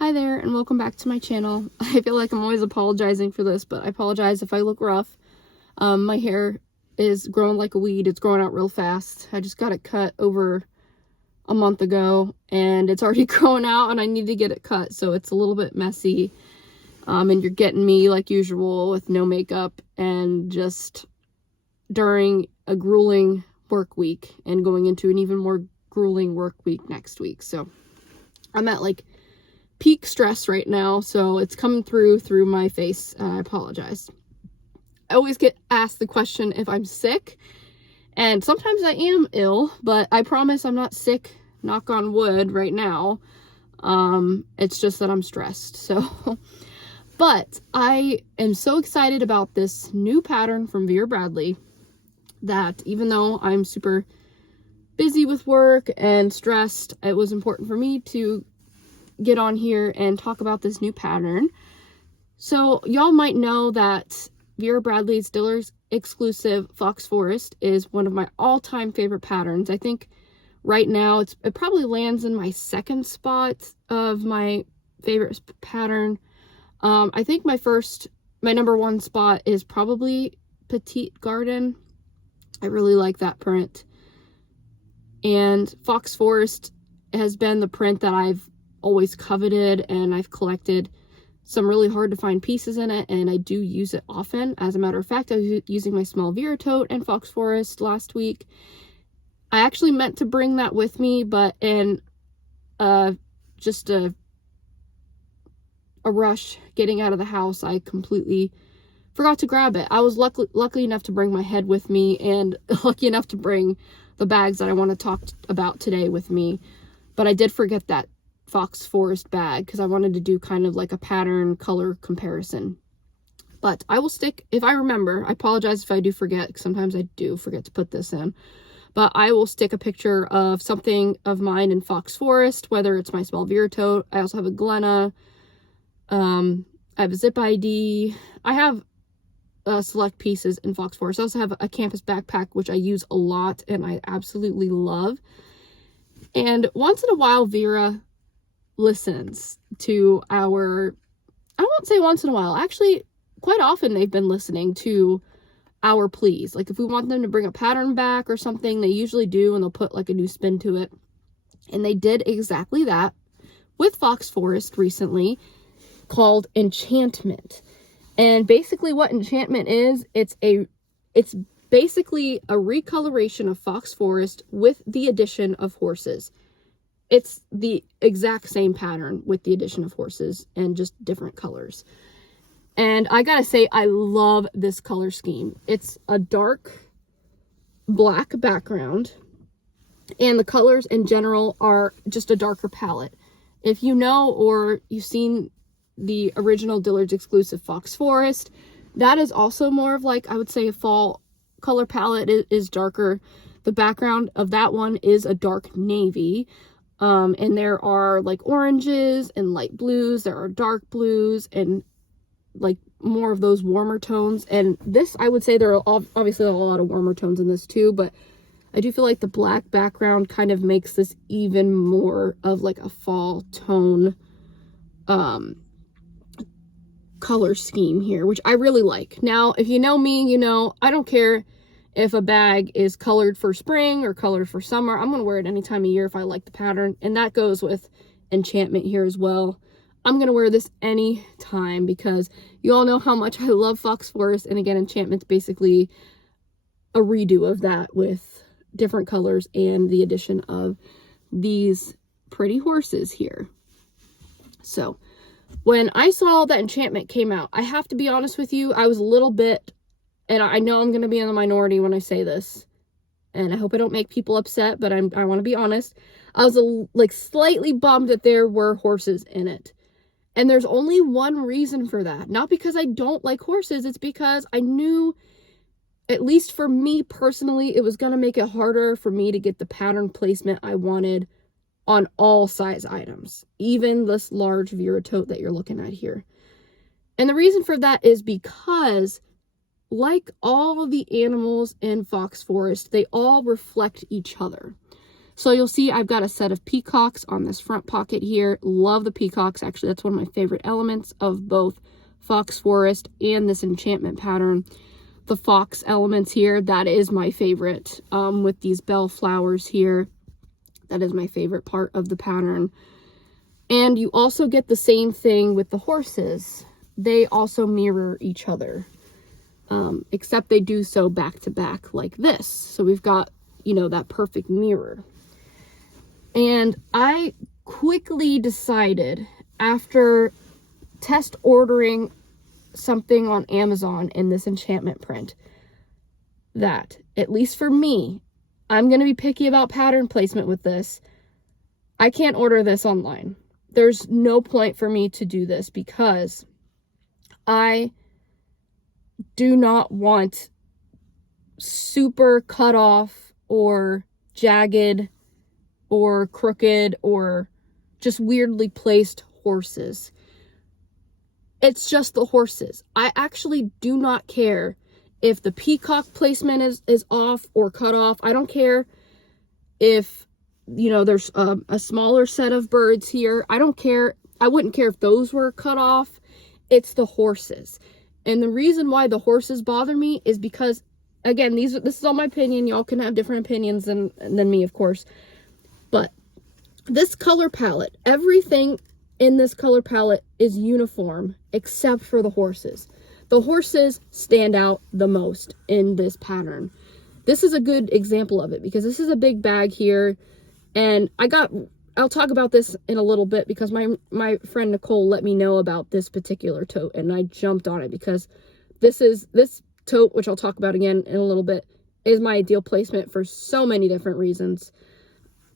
Hi there, and welcome back to my channel. I feel like I'm always apologizing for this, but I apologize if I look rough. My hair is growing like a weed. It's growing out real fast. I just got it cut over a month ago, and it's already growing out, and I need to get it cut, so it's a little bit messy. And you're getting me, like usual, with no makeup, and just during a grueling work week, and going into an even more grueling work week next week. So I'm at, like, peak stress right now, so it's coming through my face. I apologize. I always get asked the question if I'm sick, and sometimes I am ill, but I promise I'm not sick, knock on wood, right now. It's just that I'm stressed. So but I am so excited about this new pattern from Vera Bradley that even though I'm super busy with work and stressed, it was important for me to get on here and talk about this new pattern. So y'all might know that Vera Bradley's Dillard's exclusive Fox Forest is one of my all-time favorite patterns. I think right now it probably lands in my second spot of my favorite pattern. I think my number one spot is probably Petite Garden. I really like that print. And Fox Forest has been the print that I've always coveted, and I've collected some really hard to find pieces in it, and I do use it often. As a matter of fact, I was using my small Vera tote and Fox Forest last week. I actually meant to bring that with me, but in just a rush getting out of the house, I completely forgot to grab it. I was lucky enough to bring my head with me, and lucky enough to bring the bags that I want to talk about today with me, but I did forget that Fox Forest bag because I wanted to do kind of like a pattern color comparison. But I will stick, if I remember, I apologize if I do forget, because sometimes I do forget to put this in, but I will stick a picture of something of mine in Fox Forest, whether it's my small Vera tote. I also have a Glenna, I have a Zip ID, I have select pieces in Fox Forest. I also have a campus backpack, which I use a lot and I absolutely love. And once in a while, Vera listens to I won't say once in a while, actually quite often they've been listening to our pleas. Like if we want them to bring a pattern back or something, they usually do, and they'll put like a new spin to it. And they did exactly that with Fox Forest recently, called Enchantment. And basically what Enchantment is, it's basically a recoloration of Fox Forest with the addition of horses. It's the exact same pattern with the addition of horses and just different colors. And I gotta say, I love this color scheme. It's a dark black background, and the colors in general are just a darker palette. If you know, or you've seen the original Dillard's exclusive Fox Forest, that is also more of like, I would say, a fall color palette. It is darker. The background of that one is a dark navy. And there are like oranges and light blues, there are dark blues, and like more of those warmer tones. And this, I would say there are obviously a lot of warmer tones in this too, but I do feel like the black background kind of makes this even more of like a fall tone color scheme here, which I really like. Now, if you know me, you know I don't care if a bag is colored for spring or colored for summer. I'm going to wear it any time of year if I like the pattern. And that goes with Enchantment here as well. I'm going to wear this any time because you all know how much I love Fox Forest. And again, Enchantment's basically a redo of that with different colors and the addition of these pretty horses here. So when I saw that Enchantment came out, I have to be honest with you, I was a little bit, and I know I'm going to be in the minority when I say this, and I hope I don't make people upset, but I want to be honest. I was like slightly bummed that there were horses in it. And there's only one reason for that. Not because I don't like horses, it's because I knew, at least for me personally, it was going to make it harder for me to get the pattern placement I wanted on all size items, even this large Vera tote that you're looking at here. And the reason for that is because, like all the animals in Fox Forest, they all reflect each other. So you'll see I've got a set of peacocks on this front pocket here. Love the peacocks. Actually, that's one of my favorite elements of both Fox Forest and this enchantment pattern. The fox elements here, that is my favorite. With these bell flowers here, that is my favorite part of the pattern. And you also get the same thing with the horses. They also mirror each other, except they do so back to back like this. So we've got, you know, that perfect mirror. And I quickly decided, after test ordering something on Amazon in this enchantment print, that, at least for me, I'm going to be picky about pattern placement with this. I can't order this online. There's no point for me to do this because I do not want super cut off or jagged or crooked or just weirdly placed horses. It's just the horses. I actually do not care if the peacock placement is off or cut off. I don't care if, you know, there's a smaller set of birds here. I don't care. I wouldn't care if those were cut off. It's the horses. And the reason why the horses bother me is because, again, this is all my opinion. Y'all can have different opinions than me, of course. But this color palette, everything in this color palette is uniform except for the horses. The horses stand out the most in this pattern. This is a good example of it because this is a big bag here. And I'll talk about this in a little bit because my friend Nicole let me know about this particular tote and I jumped on it because this tote, which I'll talk about again in a little bit, is my ideal placement for so many different reasons.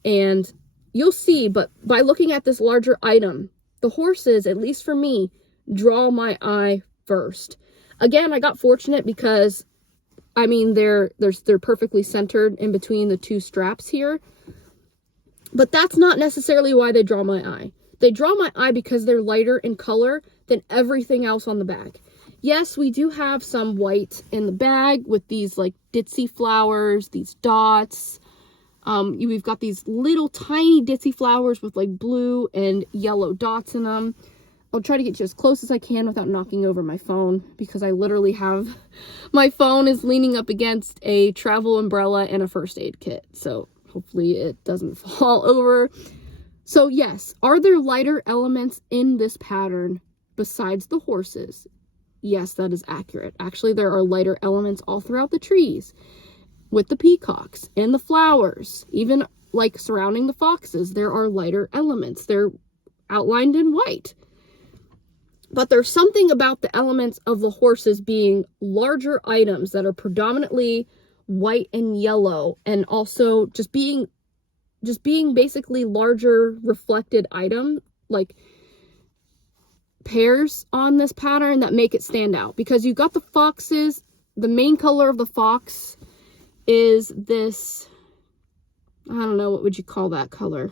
And you'll see, but by looking at this larger item, the horses, at least for me, draw my eye first. Again, I got fortunate because, I mean, they're perfectly centered in between the two straps here. But that's not necessarily why they draw my eye. They draw my eye because they're lighter in color than everything else on the bag. Yes, we do have some white in the bag with these like ditzy flowers, these dots. We've got these little tiny ditzy flowers with like blue and yellow dots in them. I'll try to get you as close as I can without knocking over my phone because I literally have, my phone is leaning up against a travel umbrella and a first aid kit. So hopefully it doesn't fall over. So yes, are there lighter elements in this pattern besides the horses? Yes, that is accurate. Actually, there are lighter elements all throughout the trees with the peacocks and the flowers. Even like surrounding the foxes, there are lighter elements. They're outlined in white. But there's something about the elements of the horses being larger items that are predominantly white and yellow, and also just being basically larger reflected item, like pairs on this pattern, that make it stand out. Because you've got the foxes, the main color of the fox is this, I don't know, what would you call that color?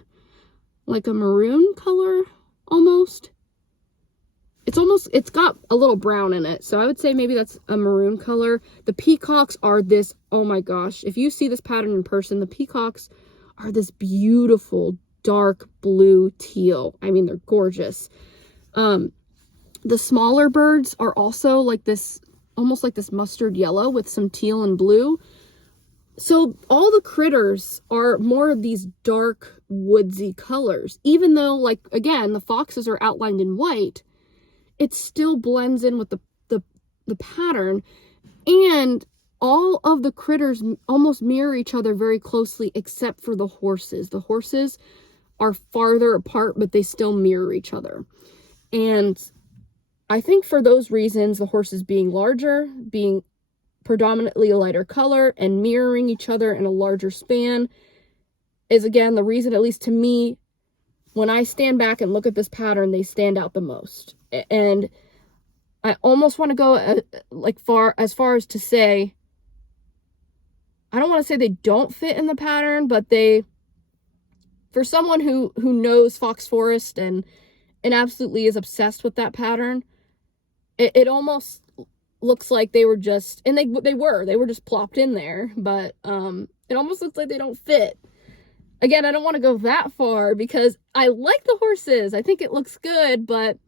Like a maroon color, almost. It's got a little brown in it, so I would say maybe that's a maroon color. The peacocks are this, oh my gosh, if you see this pattern in person, the peacocks are this beautiful dark blue teal. I mean, they're gorgeous. The smaller birds are also like this, almost like this mustard yellow with some teal and blue. So all the critters are more of these dark woodsy colors, even though, like, again, the foxes are outlined in white. It still blends in with the pattern, and all of the critters almost mirror each other very closely except for the horses. The horses are farther apart, but they still mirror each other. And I think for those reasons, the horses being larger, being predominantly a lighter color, and mirroring each other in a larger span is, again, the reason, at least to me, when I stand back and look at this pattern, they stand out the most. And I almost want to go as far as to say, I don't want to say they don't fit in the pattern, but they, for someone who knows Fox Forest and absolutely is obsessed with that pattern, it almost looks like they were just, and they were just plopped in there, but it almost looks like they don't fit. again, I don't want to go that far because I like the horses. I think it looks good, but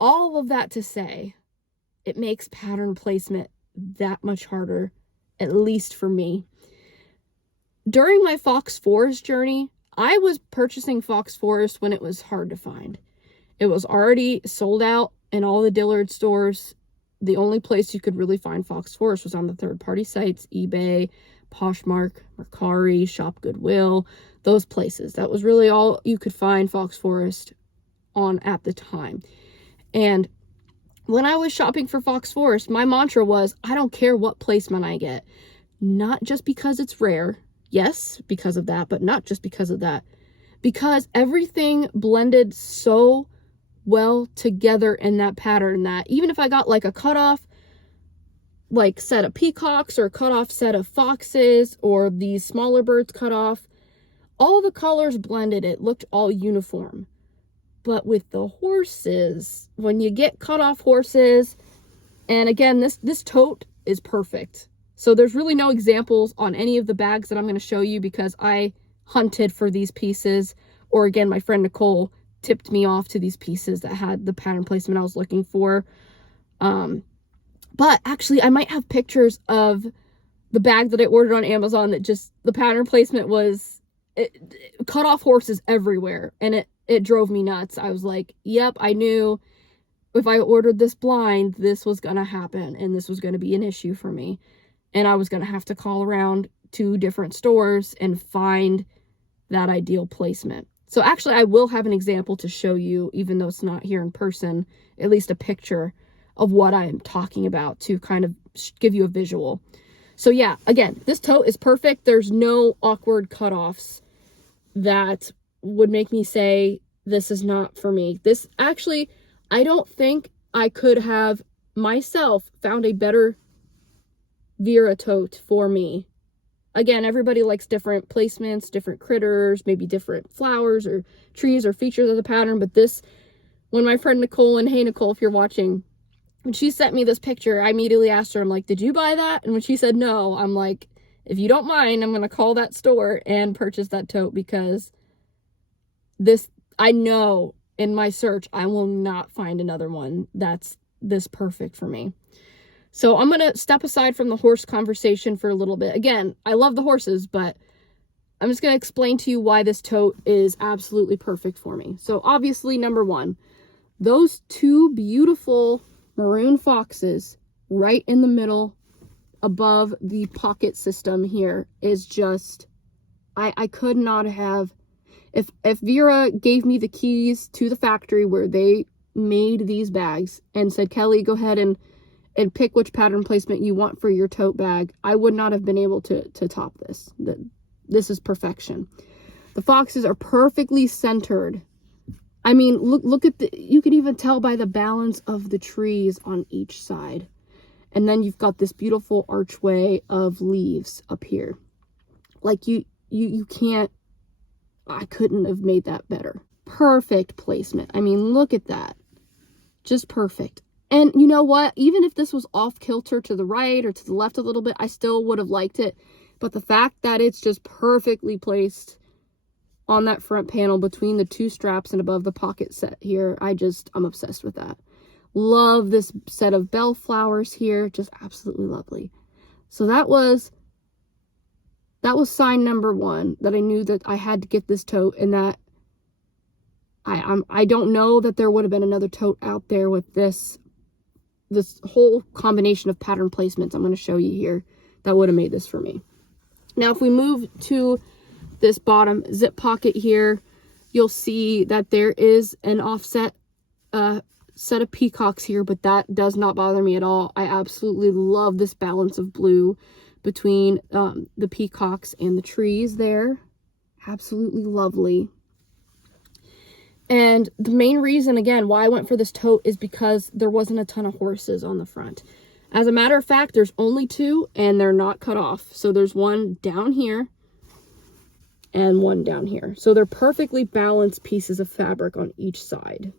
all of that to say, it makes pattern placement that much harder, at least for me. During my Fox Forest journey, I was purchasing Fox Forest when it was hard to find. It was already sold out in all the Dillard stores. The only place you could really find Fox Forest was on the third-party sites, eBay, Poshmark, Mercari, Shop Goodwill, those places. That was really all you could find Fox Forest on at the time. And when I was shopping for Fox Forest, my mantra was, I don't care what placement I get. Not just because it's rare. Yes, because of that, but not just because of that. Because everything blended so well together in that pattern that even if I got like a cutoff like set of peacocks or a cutoff set of foxes or these smaller birds cut off, all the colors blended. It looked all uniform. But with the horses, when you get cut off horses, and again, this tote is perfect. So there's really no examples on any of the bags that I'm going to show you because I hunted for these pieces, or again, my friend Nicole tipped me off to these pieces that had the pattern placement I was looking for. But actually, I might have pictures of the bag that I ordered on Amazon that just, the pattern placement was cut off horses everywhere, and it drove me nuts. I was like, yep, I knew if I ordered this blind, this was going to happen, and this was going to be an issue for me. And I was going to have to call around to different stores and find that ideal placement. So actually, I will have an example to show you, even though it's not here in person, at least a picture of what I'm talking about to kind of give you a visual. So yeah, again, this tote is perfect. There's no awkward cutoffs that would make me say, this is not for me. This actually, I don't think I could have myself found a better Vera tote for me. Again, everybody likes different placements, different critters, maybe different flowers or trees or features of the pattern. But this, when my friend Nicole, and hey Nicole, if you're watching, when she sent me this picture, I immediately asked her, I'm like, did you buy that? And when she said no, I'm like, if you don't mind, I'm going to call that store and purchase that tote, because this, I know in my search, I will not find another one that's this perfect for me. So I'm going to step aside from the horse conversation for a little bit. Again, I love the horses, but I'm just going to explain to you why this tote is absolutely perfect for me. So obviously, number one, those two beautiful maroon foxes right in the middle above the pocket system here is just, I could not have, if Vera gave me the keys to the factory where they made these bags and said, Kelly, go ahead and pick which pattern placement you want for your tote bag, I would not have been able to top this. This is perfection. The foxes are perfectly centered. I mean, look at the, you can even tell by the balance of the trees on each side. And then you've got this beautiful archway of leaves up here. Like you can't, I couldn't have made that better. Perfect placement. I mean, look at that. Just perfect. And you know what? Even if this was off kilter to the right or to the left a little bit, I still would have liked it. But the fact that it's just perfectly placed on that front panel between the two straps and above the pocket set here, I'm obsessed with that. Love this set of bell flowers here. Just absolutely lovely. So that was sign number one, that I knew that I had to get this tote, and that I don't know that there would have been another tote out there with this whole combination of pattern placements I'm going to show you here that would have made this for me. Now, if we move to this bottom zip pocket here, you'll see that there is an offset set of peacocks here, but that does not bother me at all. I absolutely love this balance of blue between the peacocks and the trees there. Absolutely lovely. And the main reason, again, why I went for this tote is because there wasn't a ton of horses on the front. As a matter of fact, there's only two, and they're not cut off. So there's one down here and one down here. So they're perfectly balanced pieces of fabric on each side,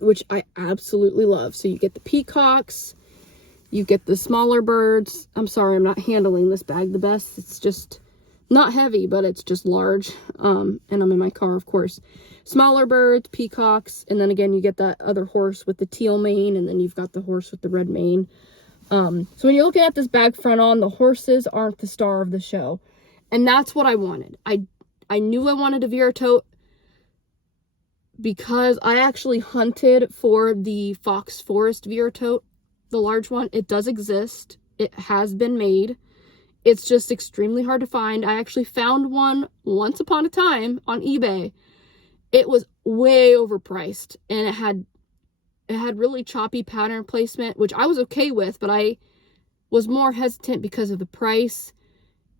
which I absolutely love. So you get the peacocks, you get the smaller birds. I'm sorry, I'm not handling this bag the best. It's just not heavy, but it's just large. And I'm in my car, of course. Smaller birds, peacocks, and then again, you get that other horse with the teal mane, and then you've got the horse with the red mane. So when you're looking at this bag front on, the horses aren't the star of the show. And that's what I wanted. I knew I wanted a Vera tote because I actually hunted for the Fox Forest Vera tote, the large one. It does exist. It has been made. It's just extremely hard to find. I actually found one once upon a time on eBay. It was way overpriced, and it had really choppy pattern placement, which I was okay with, but I was more hesitant because of the price.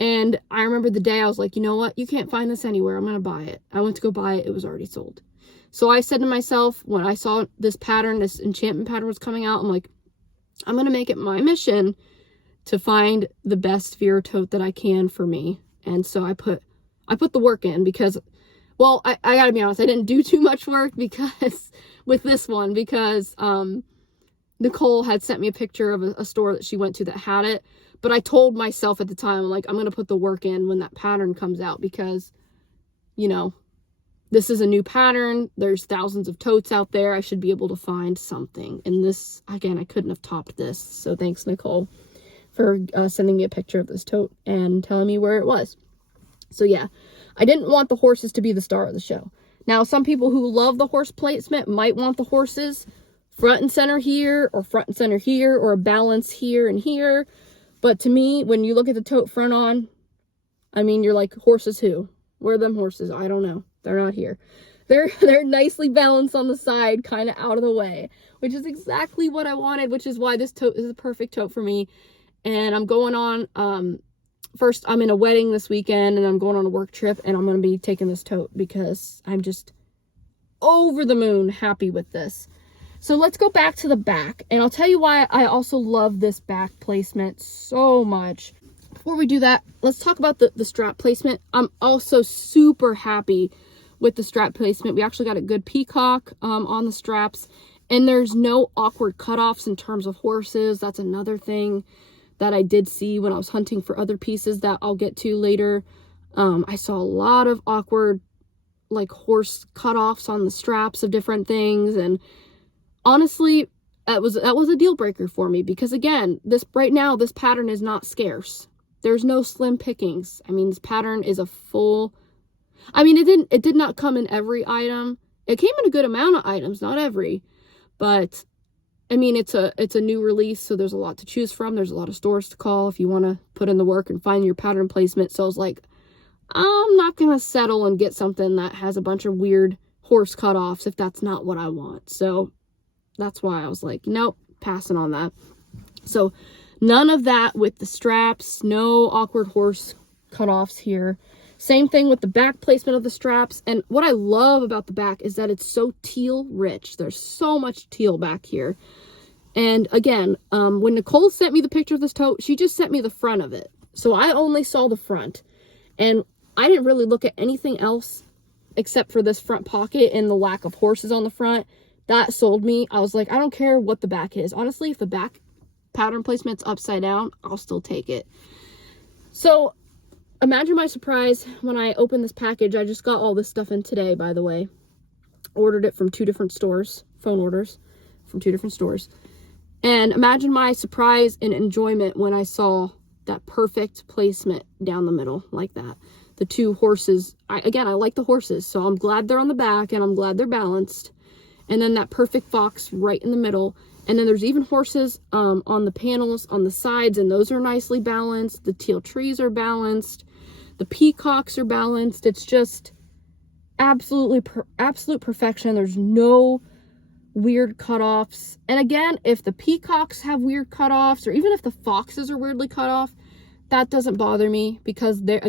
And I remember the day I was like, you know what? You can't find this anywhere. I'm going to buy it. I went to go buy it. It was already sold. So I said to myself, when I saw this pattern, this enchantment pattern was coming out, I'm like, I'm going to make it my mission to find the best Vera tote that I can for me. And so I put the work in because, well, I gotta be honest, I didn't do too much work because with this one, because Nicole had sent me a picture of a store that she went to that had it. But I told myself at the time, I'm like, I'm going to put the work in when that pattern comes out because, you know, this is a new pattern. There's thousands of totes out there. I should be able to find something. And this, again, I couldn't have topped this. So thanks, Nicole, for sending me a picture of this tote and telling me where it was. So yeah, I didn't want the horses to be the star of the show. Now, some people who love the horse placement might want the horses front and center here, or front and center here, or a balance here and here. But to me, when you look at the tote front on, I mean, you're like, horses who? Where are them horses? I don't know. They're not here. They're nicely balanced on the side, kind of out of the way, which is exactly what I wanted, which is why this tote is a perfect tote for me. And I'm going on, first, I'm in a wedding this weekend, and I'm going on a work trip, and I'm going to be taking this tote because I'm just over the moon happy with this. So let's go back to the back, and I'll tell you why I also love this back placement so much. Before we do that, let's talk about the strap placement. I'm also super happy with the strap placement. We actually got a good peacock on the straps, and there's no awkward cutoffs in terms of horses. That's another thing that I did see when I was hunting for other pieces that I'll get to later. I saw a lot of awkward, like, horse cutoffs on the straps of different things, and honestly, that was a deal breaker for me because, again, right now this pattern is not scarce. There's no slim pickings. I mean, this pattern is a full. I mean, it did not come in every item. It came in a good amount of items, not every, but I mean, it's a new release, so there's a lot to choose from. There's a lot of stores to call if you want to put in the work and find your pattern placement. So I was like, I'm not gonna settle and get something that has a bunch of weird horse cutoffs if that's not what I want. So that's why I was like, nope, passing on that. So none of that with the straps, no awkward horse cutoffs here. Same thing with the back placement of the straps. And what I love about the back is that it's so teal rich. There's so much teal back here. And again, when Nicole sent me the picture of this tote, she just sent me the front of it. So I only saw the front. And I didn't really look at anything else except for this front pocket and the lack of horses on the front. That sold me. I was like, I don't care what the back is. Honestly, if the back pattern placement's upside down, I'll still take it. So imagine my surprise when I opened this package. I just got all this stuff in today, by the way. Ordered it from 2 different stores, phone orders from 2 different stores. And imagine my surprise and enjoyment when I saw that perfect placement down the middle like that. The 2 horses. I like the horses, so I'm glad they're on the back and I'm glad they're balanced. And then that perfect fox right in the middle. And then there's even horses on the panels on the sides, and those are nicely balanced. The teal trees are balanced. The peacocks are balanced. It's just absolute perfection. There's no weird cutoffs. And again, if the peacocks have weird cutoffs, or even if the foxes are weirdly cut off, that doesn't bother me because their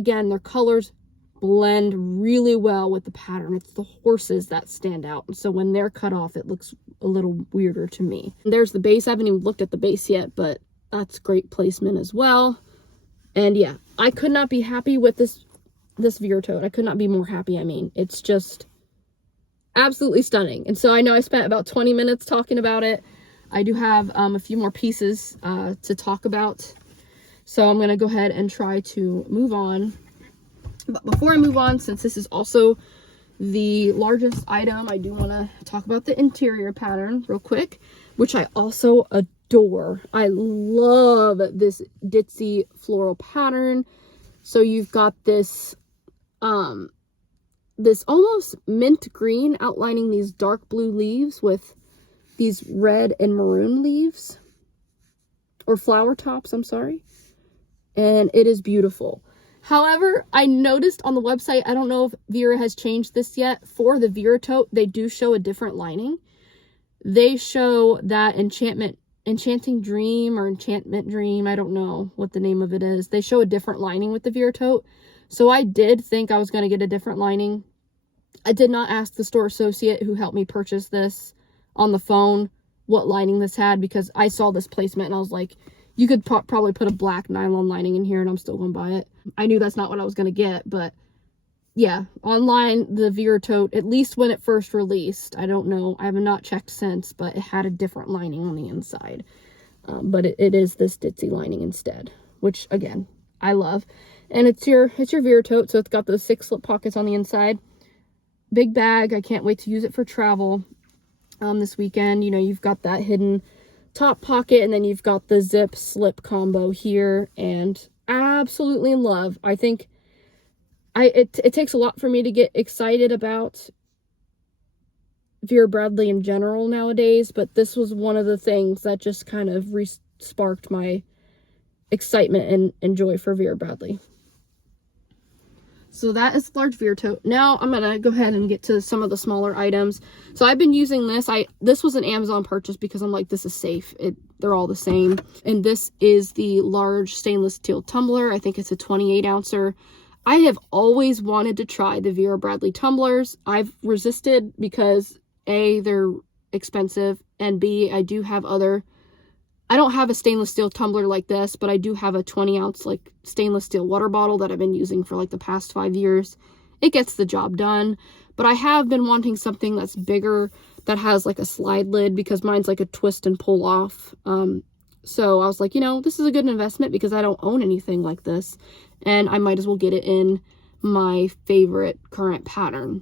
colors blend really well with the pattern. It's the horses that stand out. And so when they're cut off, it looks a little weirder to me. And there's the base. I haven't even looked at the base yet, but that's great placement as well. And yeah, I could not be happy with this Vera tote. I could not be more happy. I mean, it's just absolutely stunning. And so I know I spent about 20 minutes talking about it. I do have a few more pieces to talk about. So I'm going to go ahead and try to move on. But before I move on, since this is also the largest item, I do want to talk about the interior pattern real quick, which I also adore. I love this ditzy floral pattern. So you've got this this almost mint green outlining these dark blue leaves with these red and maroon leaves, or flower tops, I'm sorry. And it is beautiful. However, I noticed on the website, I don't know if Vera has changed this yet, for the Vera tote, they do show a different lining. They show that Enchanting Dream or Enchantment Dream, I don't know what the name of it is. They show a different lining with the Vera tote. So I did think I was going to get a different lining. I did not ask the store associate who helped me purchase this on the phone what lining this had, because I saw this placement and I was like, you could probably put a black nylon lining in here and I'm still going to buy it. I knew that's not what I was going to get, but yeah, online, the Vera tote, at least when it first released, I don't know, I have not checked since, but it had a different lining on the inside. But it is this ditzy lining instead, which again, I love. And it's your Vera tote, so it's got those 6 slip pockets on the inside. Big bag, I can't wait to use it for travel this weekend. You know, you've got that hidden top pocket, and then you've got the zip slip combo here, and absolutely in love. I think it takes a lot for me to get excited about Vera Bradley in general nowadays, but this was one of the things that just kind of sparked my excitement and joy for Vera Bradley. So that is the large Vera tote. Now I'm going to go ahead and get to some of the smaller items. So I've been using this. This was an Amazon purchase because I'm like, this is safe. They're all the same. And this is the large stainless steel tumbler. I think it's a 28 ouncer. I have always wanted to try the Vera Bradley tumblers. I've resisted because A, they're expensive, and B, I don't have a stainless steel tumbler like this, but I do have a 20 ounce like stainless steel water bottle that I've been using for like the past 5 years. It gets the job done, but I have been wanting something that's bigger, that has like a slide lid, because mine's like a twist and pull off. So I was like, you know, this is a good investment because I don't own anything like this, and I might as well get it in my favorite current pattern.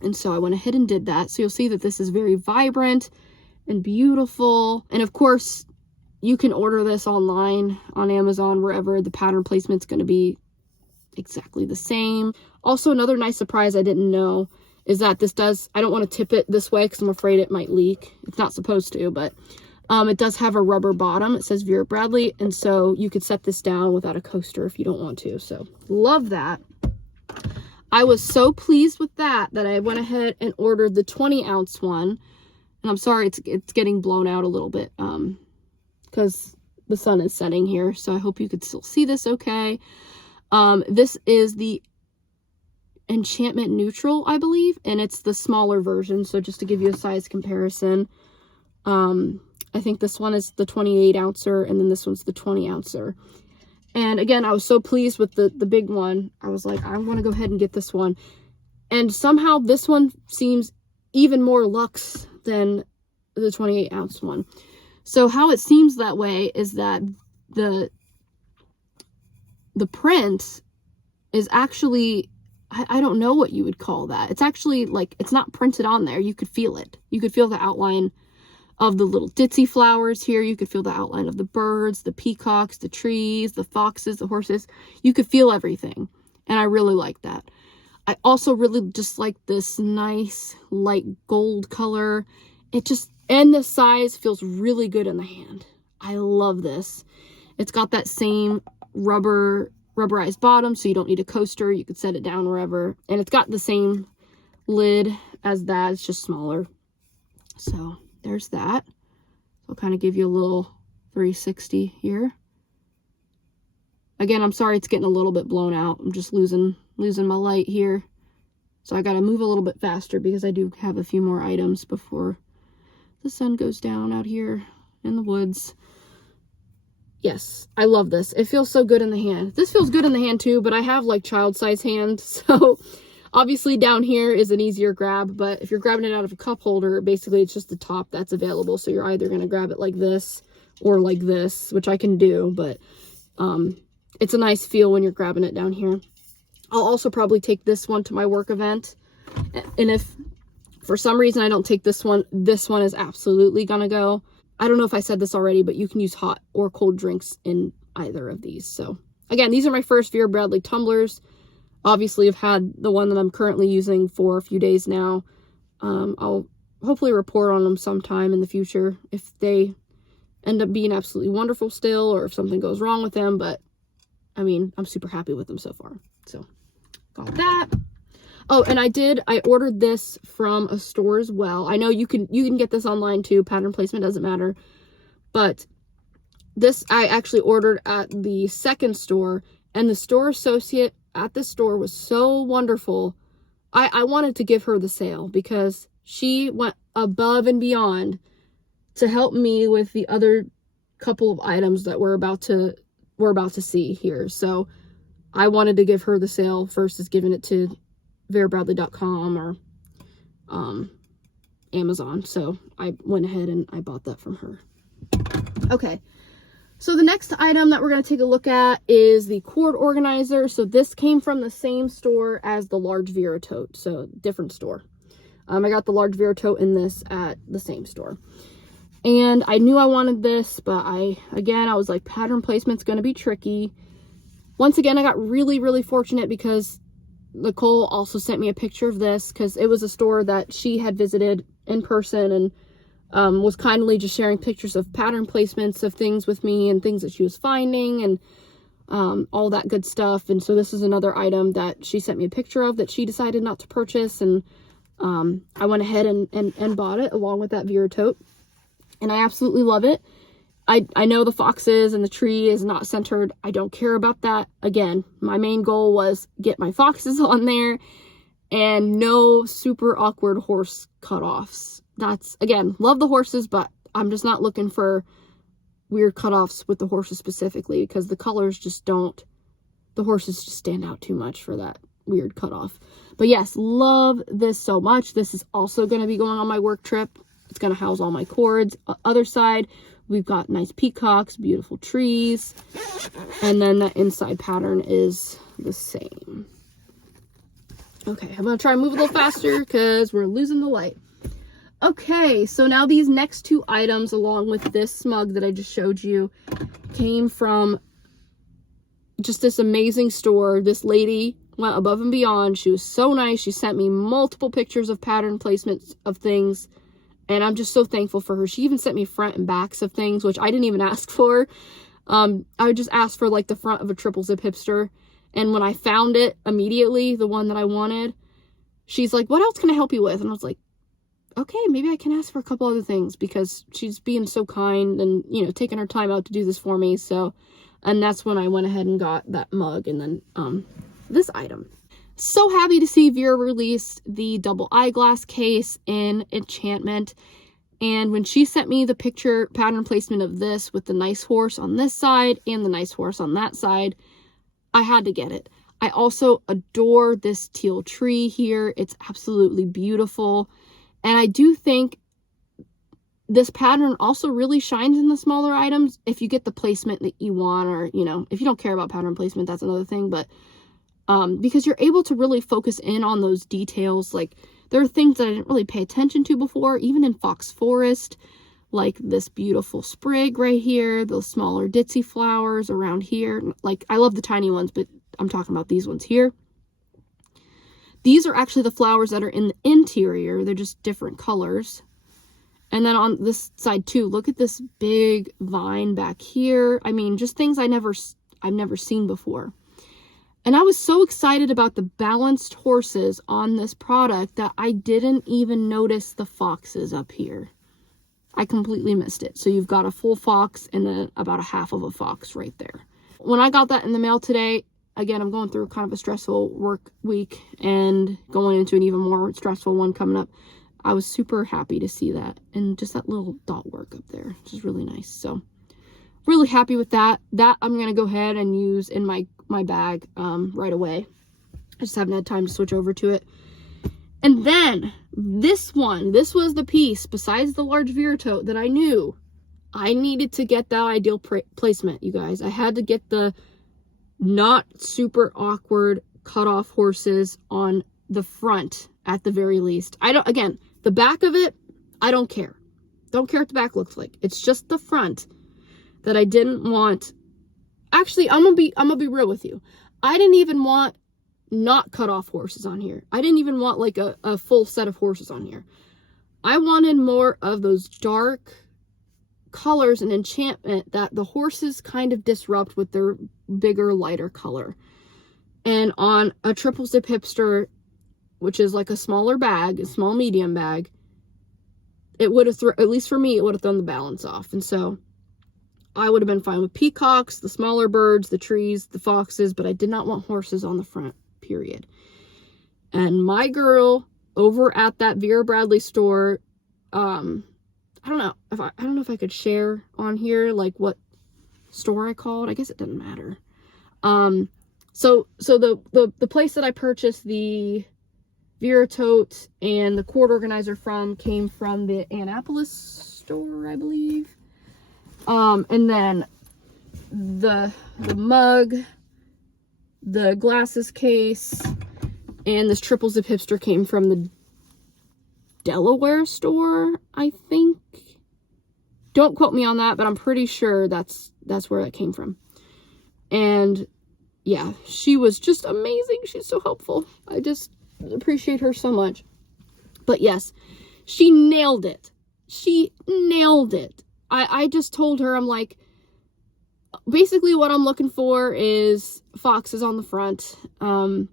And so I went ahead and did that. So you'll see that this is very vibrant and beautiful. And of course, you can order this online on Amazon, wherever. The pattern placement's going to be exactly the same. Also, another nice surprise I didn't know is that this does, I don't want to tip it this way because I'm afraid it might leak. It's not supposed to, but it does have a rubber bottom. It says Vera Bradley, and so you could set this down without a coaster if you don't want to. So love that. I was so pleased with that I went ahead and ordered the 20 ounce one. And I'm sorry it's getting blown out a little bit because the sun is setting here, so I hope you could still see this okay. This is the Enchantment Neutral, I believe, and it's the smaller version. So just to give you a size comparison, I think this one is the 28 ouncer, and then this one's the 20 ouncer. And again, I was so pleased with the big one. I was like, I want to go ahead and get this one. And somehow this one seems even more luxe than the 28 ounce one. So how it seems that way is that the print is actually, I don't know what you would call that. It's actually like, it's not printed on there. You could feel it. You could feel the outline of the little ditzy flowers here. You could feel the outline of the birds, the peacocks, the trees, the foxes, the horses. You could feel everything. And I really like that. I also really just like this nice light gold color. And the size feels really good in the hand. I love this. It's got that same rubberized bottom, so you don't need a coaster. You could set it down wherever. And it's got the same lid as that. It's just smaller. So there's that. I'll kind of give you a little 360 here. Again, I'm sorry it's getting a little bit blown out. I'm just losing my light here. So I got to move a little bit faster because I do have a few more items before the sun goes down out here in the woods. Yes, I love this. It feels so good in the hand. This feels good in the hand too, but I have like child size hand. So obviously down here is an easier grab, but if you're grabbing it out of a cup holder, basically it's just the top that's available. So you're either going to grab it like this or like this, which I can do, but it's a nice feel when you're grabbing it down here. I'll also probably take this one to my work event. And if for some reason I don't take this one is absolutely gonna go. I don't know if I said this already, but you can use hot or cold drinks in either of these. So again, these are my first Vera Bradley tumblers. Obviously, I've had the one that I'm currently using for a few days now. I'll hopefully report on them sometime in the future if they end up being absolutely wonderful still, or if something goes wrong with them. But I mean, I'm super happy with them so far. So got that. Oh, and I ordered this from a store as well. I know you can get this online too. Pattern placement doesn't matter. But this I actually ordered at the second store, and the store associate at the store was so wonderful. I wanted to give her the sale because she went above and beyond to help me with the other couple of items that we're about to see here. So I wanted to give her the sale versus giving it to verabradley.com or Amazon. So I went ahead and I bought that from her. Okay. So the next item that we're going to take a look at is the cord organizer. So this came from the same store as the large Vera tote. So different store. I got the large Vera tote in this at the same store. And I knew I wanted this, but I was like, pattern placement's going to be tricky. Once again, I got really, really fortunate because Nicole also sent me a picture of this because it was a store that she had visited in person and was kindly just sharing pictures of pattern placements of things with me and things that she was finding and all that good stuff. And so this is another item that she sent me a picture of that she decided not to purchase, and I went ahead and bought it along with that Vera tote, and I absolutely love it. I know the foxes and the tree is not centered. I don't care about that. Again, my main goal was get my foxes on there and no super awkward horse cutoffs. That's, again, love the horses, but I'm just not looking for weird cutoffs with the horses specifically because the colors just don't, the horses just stand out too much for that weird cutoff. But yes, love this so much. This is also going to be going on my work trip. It's going to house all my cords. Other side, we've got nice peacocks, beautiful trees, and then the inside pattern is the same. Okay, I'm going to try and move a little faster because we're losing the light. Okay, so now these next two items, along with this mug that I just showed you, came from just this amazing store. This lady went above and beyond. She was so nice. She sent me multiple pictures of pattern placements of things, and I'm just so thankful for her. She even sent me front and backs of things, which I didn't even ask for. I just asked for like the front of a triple zip hipster, and when I found it immediately, the one that I wanted, she's like, "What else can I help you with?" And I was like, okay, maybe I can ask for a couple other things, because she's being so kind and, you know, taking her time out to do this for me. So, and that's when I went ahead and got that mug and then this item. So happy to see Vera released the double eyeglass case in Enchantment. And when she sent me the picture pattern placement of this with the nice horse on this side and the nice horse on that side, I had to get it. I also adore this teal tree here. It's absolutely beautiful. And I do think this pattern also really shines in the smaller items if you get the placement that you want, or, you know, if you don't care about pattern placement, that's another thing. But because you're able to really focus in on those details. Like, there are things that I didn't really pay attention to before, even in Fox Forest, like this beautiful sprig right here, those smaller ditzy flowers around here. Like, I love the tiny ones, but I'm talking about these ones here. These are actually the flowers that are in the interior. They're just different colors. And then on this side too, look at this big vine back here. I mean, just things I've never seen before. And I was so excited about the balanced horses on this product that I didn't even notice the foxes up here. I completely missed it. So you've got a full fox and then about a half of a fox right there. When I got that in the mail today, again, I'm going through kind of a stressful work week and going into an even more stressful one coming up. I was super happy to see that, and just that little dot work up there, which is really nice. So really happy with that. That I'm going to go ahead and use in my bag right away. I just haven't had time to switch over to it. And then this was the piece besides the large Vera tote that I knew I needed to get that ideal placement, you guys. I had to get the not super awkward cut off horses on the front at the very least. Again, the back of it, I don't care. Don't care what the back looks like. It's just the front that I didn't want. Actually, I'm gonna be real with you. I didn't even want not cut off horses on here. I didn't even want like a full set of horses on here. I wanted more of those dark colors and enchantment that the horses kind of disrupt with their bigger, lighter color. And on a triple zip hipster, which is like a smaller bag, a small medium bag, it would have, at least for me, it would have thrown the balance off. And so I would have been fine with peacocks, the smaller birds, the trees, the foxes, but I did not want horses on the front, period. And my girl over at that Vera Bradley store, I don't know if I could share on here like what store I called. I guess it doesn't matter. So the place that I purchased the Vera Tote and the cord organizer from came from the Annapolis store, I believe. And then the mug, the glasses case, and this triple zip hipster came from the Delaware store, I think. Don't quote me on that, but I'm pretty sure that's where that came from. And yeah, she was just amazing. She's so helpful. I just appreciate her so much. But yes, she nailed it. She nailed it. I just told her, I'm like, basically what I'm looking for is foxes on the front. And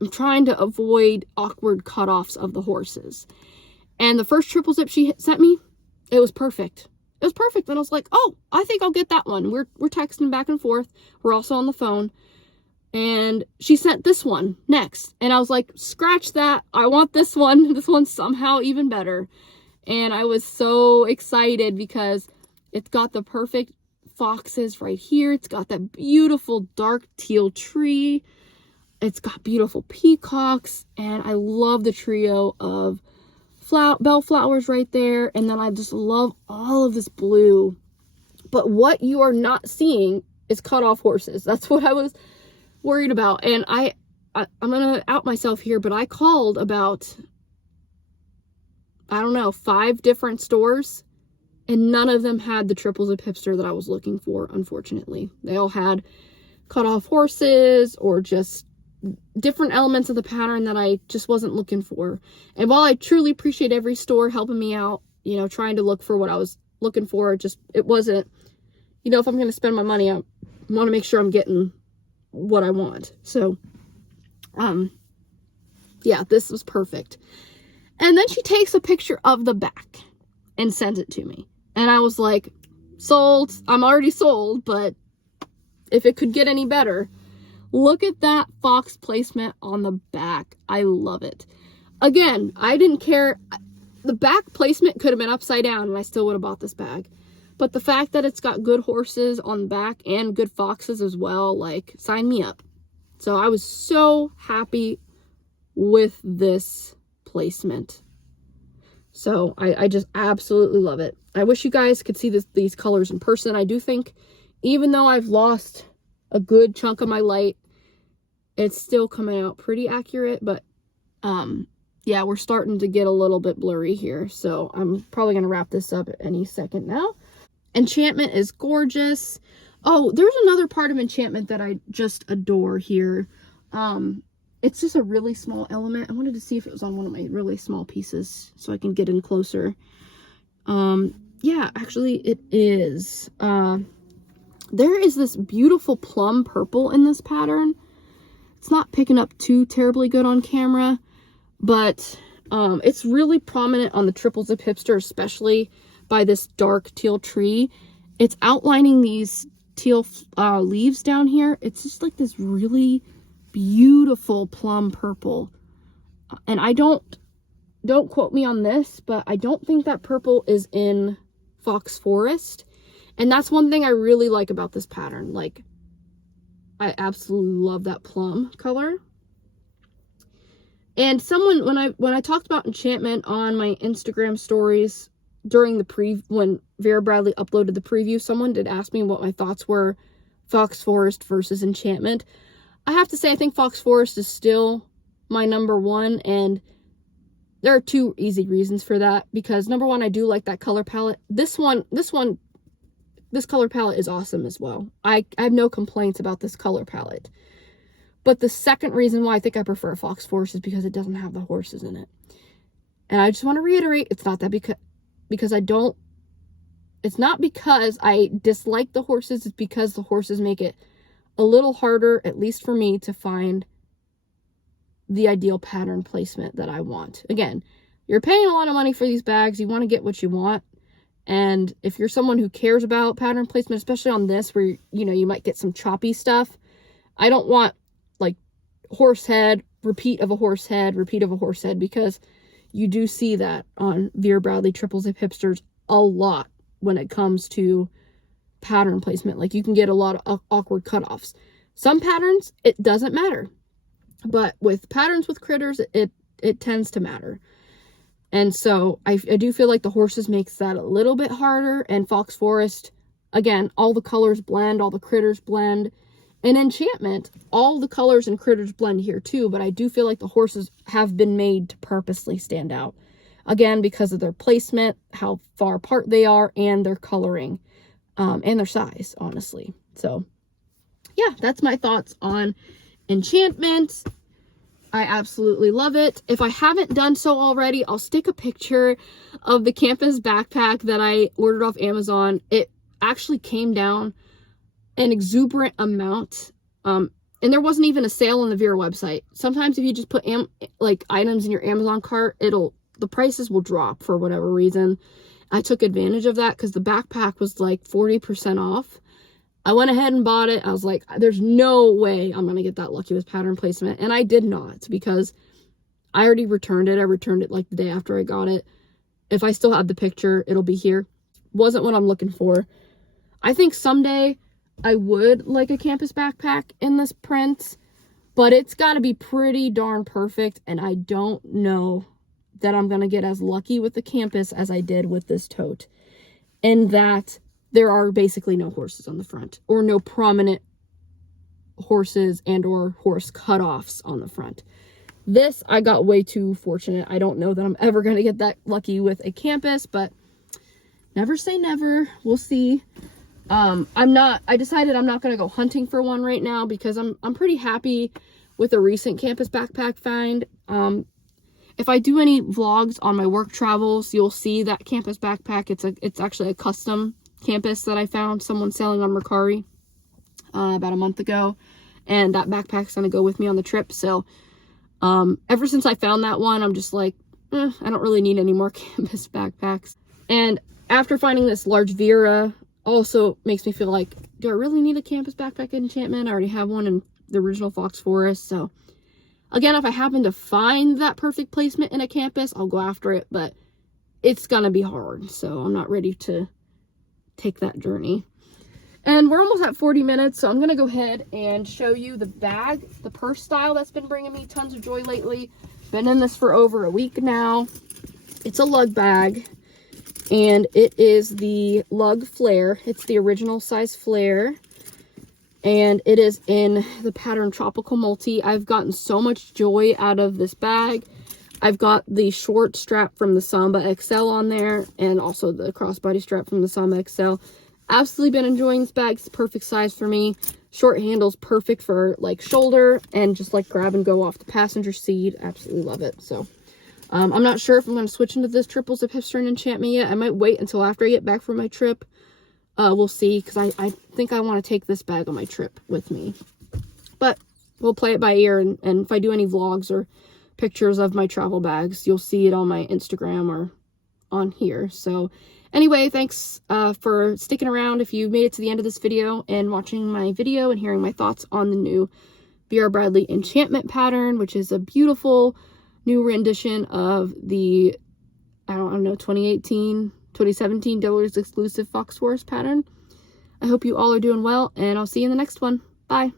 I'm trying to avoid awkward cutoffs of the horses. And the first triple zip she sent me, it was perfect. It was perfect. And I was like, oh, I think I'll get that one. We're texting back and forth. We're also on the phone. And she sent this one next. And I was like, scratch that. I want this one. This one's somehow even better. And I was so excited because it's got the perfect foxes right here. It's got that beautiful dark teal tree. It's got beautiful peacocks. And I love the trio of bellflowers right there. And then I just love all of this blue. But what you are not seeing is cut off horses. That's what I was worried about. And I'm gonna out myself here, but I called about, I don't know, 5 different stores, and none of them had the triple zip hipster that I was looking for, unfortunately. They all had cut off horses or just different elements of the pattern that I just wasn't looking for. And while I truly appreciate every store helping me out, you know, trying to look for what I was looking for, it wasn't, you know, if I'm going to spend my money, I want to make sure I'm getting what I want. So, yeah, this was perfect. And then she takes a picture of the back and sends it to me. And I was like, sold. I'm already sold, but if it could get any better, look at that fox placement on the back. I love it. Again, I didn't care. The back placement could have been upside down and I still would have bought this bag. But the fact that it's got good horses on the back and good foxes as well, like, sign me up. So I was so happy with this placement. So I just absolutely love it. I wish you guys could see these colors in person. I do think, even though I've lost a good chunk of my light, it's still coming out pretty accurate. But yeah, we're starting to get a little bit blurry here. So I'm probably going to wrap this up any second now. Enchantment is gorgeous. Oh, there's another part of Enchantment that I just adore here. It's just a really small element. I wanted to see if it was on one of my really small pieces so I can get in closer. Yeah, actually it is. There is this beautiful plum purple in this pattern. It's not picking up too terribly good on camera, but it's really prominent on the triple zip hipster, especially by this dark teal tree. It's outlining these teal leaves down here. It's just like this really beautiful plum purple. And I don't quote me on this, but I don't think that purple is in Fox Forest. And that's one thing I really like about this pattern. Like, I absolutely love that plum color. And someone, when I talked about Enchantment on my Instagram stories during when Vera Bradley uploaded the preview, someone did ask me what my thoughts were, Fox Forest versus Enchantment. I have to say, I think Fox Forest is still my number one, and there are two easy reasons for that. Because number one, I do like that color palette. This color palette is awesome as well. I have no complaints about this color palette. But the second reason why I think I prefer Fox Forest is because it doesn't have the horses in it. And I just want to reiterate, it's not that because I don't, it's not because I dislike the horses, it's because the horses make it a little harder, at least for me, to find the ideal pattern placement that I want. Again, you're paying a lot of money for these bags, you want to get what you want. And if you're someone who cares about pattern placement, especially on this where, you know, you might get some choppy stuff, I don't want like horse head, repeat of a horse head, repeat of a horse head, because you do see that on Vera Bradley triple zip hipsters a lot when it comes to pattern placement. Like, you can get a lot of awkward cutoffs. Some patterns, it doesn't matter. But with patterns with critters, it tends to matter. And so I do feel like the horses makes that a little bit harder. And Fox Forest, again, all the colors blend, all the critters blend. In Enchantment, all the colors and critters blend here too, but I do feel like the horses have been made to purposely stand out. Again, because of their placement, how far apart they are, and their coloring, and their size, honestly. So, yeah, that's my thoughts on Enchantment. I absolutely love it. If I haven't done so already, I'll stick a picture of the campus backpack that I ordered off Amazon. It actually came down an exuberant amount, and there wasn't even a sale on the Vera website. Sometimes if you just put like items in your Amazon cart, the prices will drop for whatever reason. I took advantage of that because the backpack was like 40% off. I went ahead and bought it. I was like, there's no way I'm gonna get that lucky with pattern placement, and I did not, because I already returned it. I returned it like the day after I got it. If I still have the picture, it'll be here. Wasn't what I'm looking for. I think someday I would like a campus backpack in this print, but it's got to be pretty darn perfect, and I don't know that I'm going to get as lucky with the campus as I did with this tote, in that there are basically no horses on the front, or no prominent horses and or horse cutoffs on the front. This, I got way too fortunate. I don't know that I'm ever going to get that lucky with a campus, but never say never. We'll see. I decided I'm not going to go hunting for one right now, because I'm pretty happy with a recent campus backpack find. If I do any vlogs on my work travels, you'll see that campus backpack. It's actually a custom campus that I found someone selling on Mercari about a month ago, and that backpack's going to go with me on the trip. So ever since I found that one, I'm just like, I don't really need any more campus backpacks. And after finding this large Vera, also makes me feel like, do I really need a campus backpack in Enchantment? I already have one in the original Fox Forest. So again, if I happen to find that perfect placement in a campus, I'll go after it, but it's gonna be hard, so I'm not ready to take that journey. And we're almost at 40 minutes, so I'm gonna go ahead and show you the bag, the purse style that's been bringing me tons of joy lately. Been in this for over a week now. It's a lug bag, and it is the lug flare. It's the original size flare, and it is in the pattern Tropical Multi. I've gotten so much joy out of this bag. I've got the short strap from the Samba XL on there, and also the crossbody strap from the Samba XL. Absolutely been enjoying this bag. It's the perfect size for me. Short handles, perfect for like shoulder, and just like grab and go off the passenger seat. Absolutely love it. So I'm not sure if I'm going to switch into this triple zip hipster and Enchantment yet. I might wait until after I get back from my trip. We'll see, because I think I want to take this bag on my trip with me. But we'll play it by ear, and if I do any vlogs or pictures of my travel bags, you'll see it on my Instagram or on here. So anyway, thanks for sticking around if you made it to the end of this video and watching my video and hearing my thoughts on the new Vera Bradley Enchantment pattern, which is a beautiful new rendition of the, I don't know, 2017 Dealers Exclusive Fox Forest pattern. I hope you all are doing well, and I'll see you in the next one. Bye.